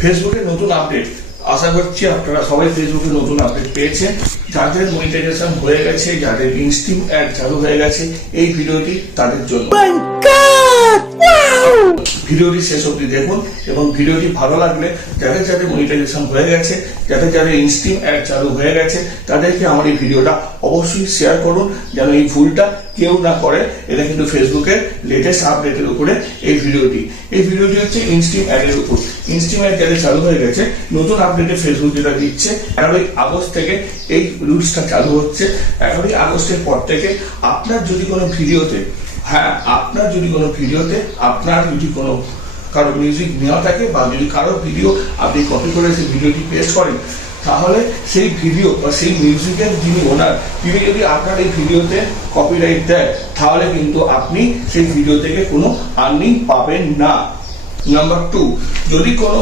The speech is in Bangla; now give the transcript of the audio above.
ফেসবুকে নতুন আপডেট, আশা করছি আপনারা সবাই ফেসবুকে নতুন আপডেট পেয়েছেন। যাদের মনিটাইজেশন হয়ে গেছে, যাদের ইনস্টিম অ্যাড চালু হয়ে গেছে, এই ভিডিওটি তাদের জন্য। ভিডিওটি শেষ অবধি দেখুন এবং ভিডিওটি ভালো লাগলে যাদের যাদের মনিটাইজেশন হয়ে গেছে, যাদের যাদের ইনস্টিম অ্যাড চালু হয়ে গেছে, তাদেরকে আমার এই ভিডিওটা অবশ্যই শেয়ার করুন, যেন এই ভুলটা কেউ না করে। এটা কিন্তু ফেসবুকের লেটেস্ট আপডেটের উপরে এই ভিডিওটি হচ্ছে ইনস্টিম অ্যাডের উপর। ইনস্টিম অ্যাড যাদের চালু হয়ে গেছে, নতুন আপডেটে ফেসবুক যেটা দিচ্ছে 11 আগস্ট থেকে এই রুলসটা চালু হচ্ছে। 11 আগস্টের পর থেকে আপনার যদি কোনো ভিডিওতে আপনার যদি কোনো কারো মিউজিক নেওয়া থাকে বা যদি কারো ভিডিও আপনি কপি করে সেই ভিডিওটি পেস্ট করেন, তাহলে সেই ভিডিও বা সেই মিউজিকের যিনি ওনার, তিনি যদি আপনার এই ভিডিওতে কপিরাইট দেয়, তাহলে কিন্তু আপনি সেই ভিডিও থেকে কোনো আর্নিং পাবেন না। নাম্বার 2, যদি কোনো